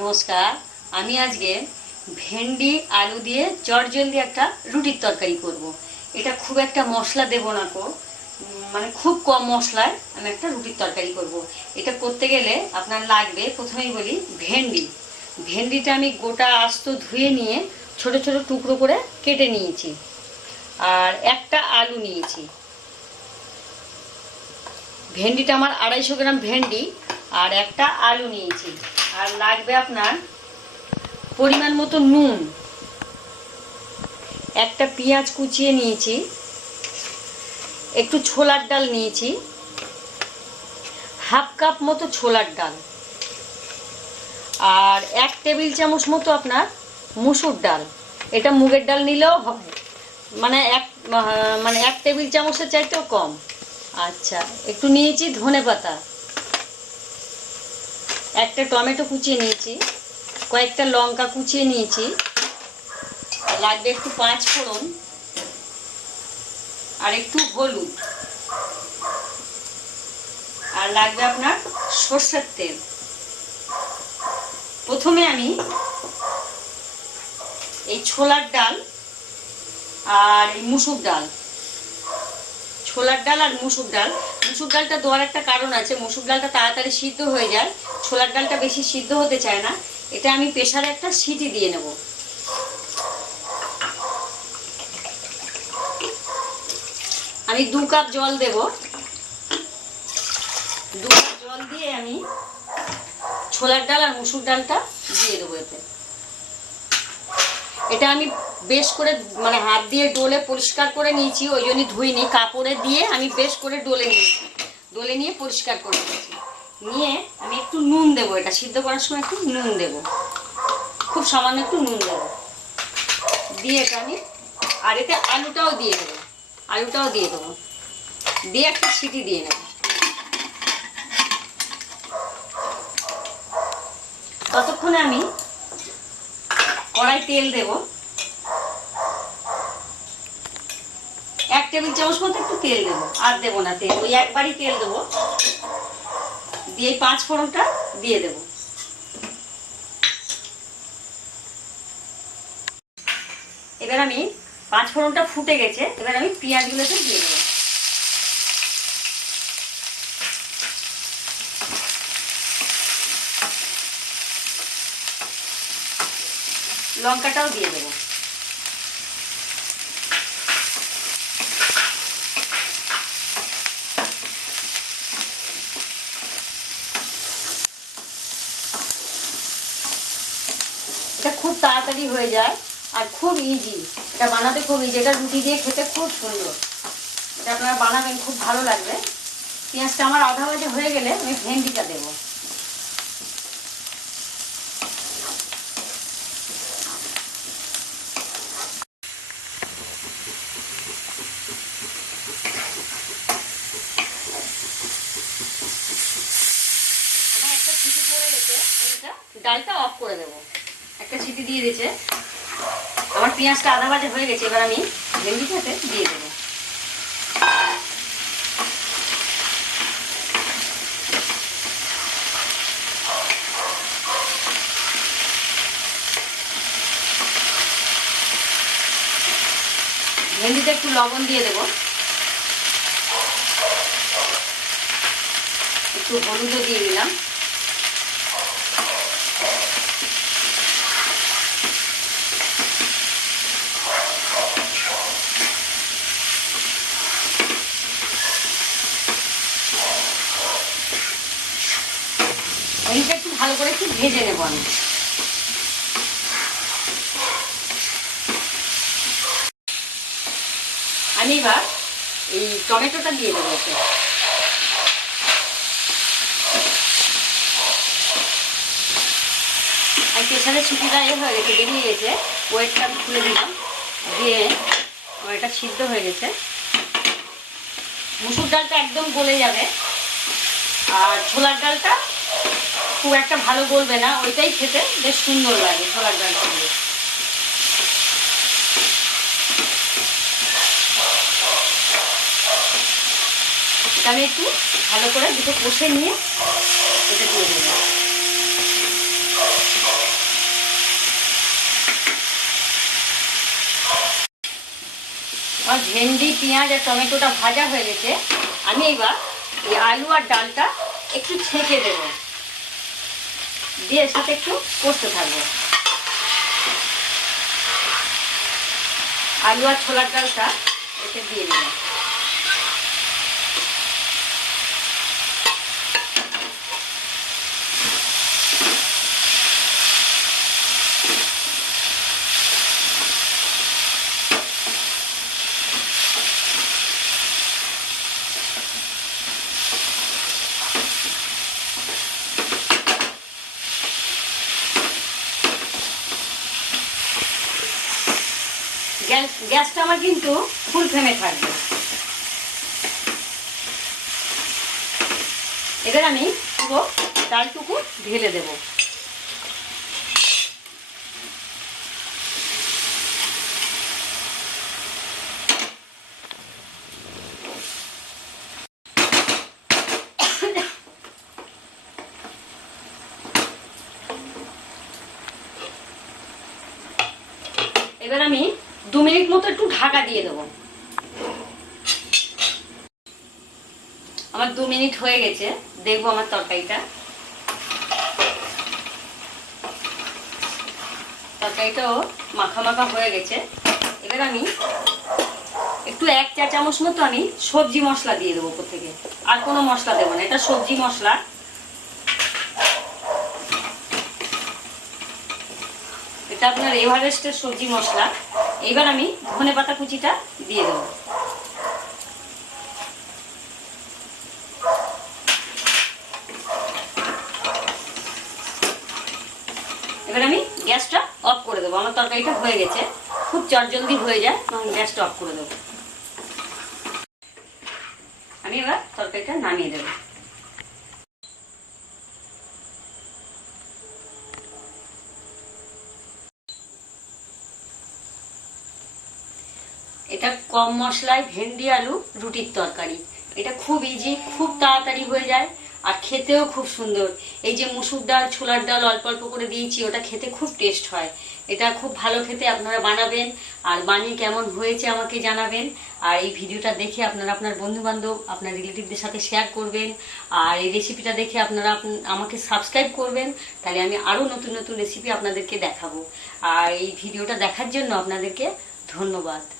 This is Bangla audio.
নমস্কার। আমি আজকে ভেন্ডি, আলু দিয়ে জলদি একটা রুটির তরকারি করব। এটা খুব একটা মশলা দেব না কো মানে খুব কম মশলায় আমি একটা রুটির তরকারি করব। এটা করতে গেলে আপনার লাগবে, প্রথমেই বলি ভেন্ডি। ভেন্ডিটা আমি গোটা আস্ত ধুয়ে নিয়ে ছোট ছোট টুকরো করে কেটে নিয়েছি। আর একটা আলু নিয়েছি। ভেন্ডিটা আমার আড়াইশো গ্রাম ভেন্ডি। আর একটা আলু নিয়েছি। আর লাগবে আপনার পরিমাণ মতো নুন। একটা পেঁয়াজ কুচিয়ে নিয়েছি। একটু ছোলার ডাল নিয়েছি। হাফ কাপ মতো ছোলার ডাল। আর এক টেবিল চামচ মতো আপনার মুসুর ডাল। এটা মুগের ডাল নিলেও হবে। মানে এক মানে এক টেবিল চামচের চাইতেও কম। আচ্ছা একটু নিয়েছি ধনে পাতা একটা টমেটো কুচিয়ে নিয়েছি, কয়েকটা লঙ্কা কুচিয়ে নিয়েছি, লাগবে একটু পাঁচ ফোড়ন আর একটু হলুদ। আর লাগবে আপনার সর্ষের তেল। প্রথমে আমি এই ছোলার ডাল আর এই মুসুর ডাল ছোলার ডাল আর মুসুর ডাল। মুসুর ডালটা দেওয়ার একটা কারণ আছে। মুসুর ডালটা তাড়াতাড়ি সিদ্ধ হয়ে যায়। ছোলার ডালটা বেশি সিদ্ধ হতে চায় না। এটা আমি প্রেশারে একটা সিটি দিয়ে নেব। আমি দু কাপ জল দেব। দু কাপ জল দিয়ে আমি ছোলার ডাল আর মুসুর ডালটা দিয়ে দেবো এতে। এটা আমি বেশ করে মানে হাত দিয়ে ডোলে পরিষ্কার করে নিয়েছি, ওই জন্য ধুইনি। কাপড়ে দিয়ে আমি বেশ করে ডোলে নিয়েছি। ডোলে নিয়ে পরিষ্কার করে নিয়েছি। নিয়ে আমি একটু নুন দেবো, এটা সিদ্ধ করার সময় একটু নুন দেবো। খুব সামান্য একটু নুন দেবো। দিয়ে এটা আমি, আর এতে আলুটাও দিয়ে দেবো। আলুটাও দিয়ে দেবো। দিয়ে একটা সিটি দিয়ে নেব। ততক্ষণে আমি কড়াই তেল দেব। এক টেবিল চামচ মতো একটু তেল দেবো, আর দেবো না তেল, ওই একবারই তেল দেবো। দিয়ে পাঁচ ফোড়নটা দিয়ে দেবো। এবার আমি পাঁচ ফোড়নটা ফুটে গেছে, এবার আমি পেঁয়াজগুলোতে দিয়ে দেবো। লঙ্কাটাও দিয়ে দেবো। এটা খুব তাড়াতাড়ি হয়ে যায় আর খুব ইজি এটা বানাতে খুব ইজি এটা রুটি দিয়ে খেতে খুব সুন্দর। এটা আপনারা বানাবেন, খুব ভালো লাগবে। পেঁয়াজটা আমার আধা ভাজা হয়ে গেলে আমি ভেন্ডিটা দেবো আমার একটা সিটি পড়ে গেছে আমি এটা ডালটা অফ করে দেবো। একটা সিটি দিয়ে দিয়েছে। আমার পেঁয়াজটা আধা ভাজা হয়ে গেছে, এবার আমি ভেন্ডিটাতে দিয়ে দেবো। ভেন্ডিতে একটু লবণ দিয়ে দেবো। একটু হলুদও দিয়ে দিলাম। এইটা একটু ভালো করে একটু ভেজে নেব আমি। আমি এবার এই টমেটোটা দিয়ে দেবো এতে আর প্রেশারের ছুটিটা এ হয়ে গেছে, বেরিয়ে গেছে। ওয়েটটা খুলে দিলাম দিয়ে ওয়েটটা সিদ্ধ হয়ে গেছে। মুসুর ডালটা একদম গলে যাবে। আর ছোলার ডালটা খুব একটা ভালো বলবে না, ওইটাই খেতে বেশ সুন্দর লাগে ছোলার ডাল সঙ্গে আমি একটু ভালো করে দুটো কষে নিয়ে এটা দিয়ে দেবো আমার ভেন্ডি, পেঁয়াজ আর টমেটোটা ভাজা হয়ে গেছে। আমি এবার এই আলু আর ডালটা একটু ছেঁকে দেবো। দিয়ে সাথে একটু কষতে থাকব। আলু আর ছোলার ডালটা এতে দিয়ে দিলাম। গ্যাসটা আমার কিন্তু ফুল ফ্লেমে থাকবে। এবার আমি পুরো ডালটুকু ঢেলে দেব। এবার আমি দু মিনিট মতো একটু ঢাকা দিয়ে দেবো। আমার দু মিনিট হয়ে গেছে। দেখব আমার তরকারিটা। তরকারিটাও মাখা মাখা হয়ে গেছে। এবার আমি একটু এক চা চামচ মতো আমি সবজি মশলা দিয়ে দেবো থেকে। আর কোনো মশলা দেবো না, এটা সবজি মশলা। আপনার এভারেস্টের সবজি মশলা। এবার আমি ধনে পাতা কুচিটা দিয়ে দেবো। এবার আমি গ্যাসটা অফ করে দেবো। আমার তরকারিটা হয়ে গেছে। খুব চটজলদি হয়ে যায় তখন গ্যাসটা অফ করে দেবো। আমি এবার তরকারিটা নামিয়ে দেবো এটা কম মশলায় ভেন্ডি, আলু, রুটির তরকারি। এটা খুব ইজি খুব তাড়াতাড়ি হয়ে যায় আর খেতেও খুব সুন্দর। এই যে মুসুর ডাল, ছোলার ডাল অল্প অল্প করে দিয়েছি, ওটা খেতে খুব টেস্ট হয়। এটা খুব ভালো খেতে আপনারা বানাবেন আর বানিয়ে কেমন হয়েছে আমাকে জানাবেন। আর এই ভিডিওটা দেখে আপনারা আপনার বন্ধু বান্ধব আপনার রিলেটিভদের সাথে শেয়ার করবেন। আর এই রেসিপিটা দেখে আপনারা আপ- আমাকে সাবস্ক্রাইব করবেন। তাহলে আমি আরও নতুন নতুন রেসিপি আপনাদেরকে দেখাবো। আর এই ভিডিওটা দেখার জন্য আপনাদেরকে ধন্যবাদ।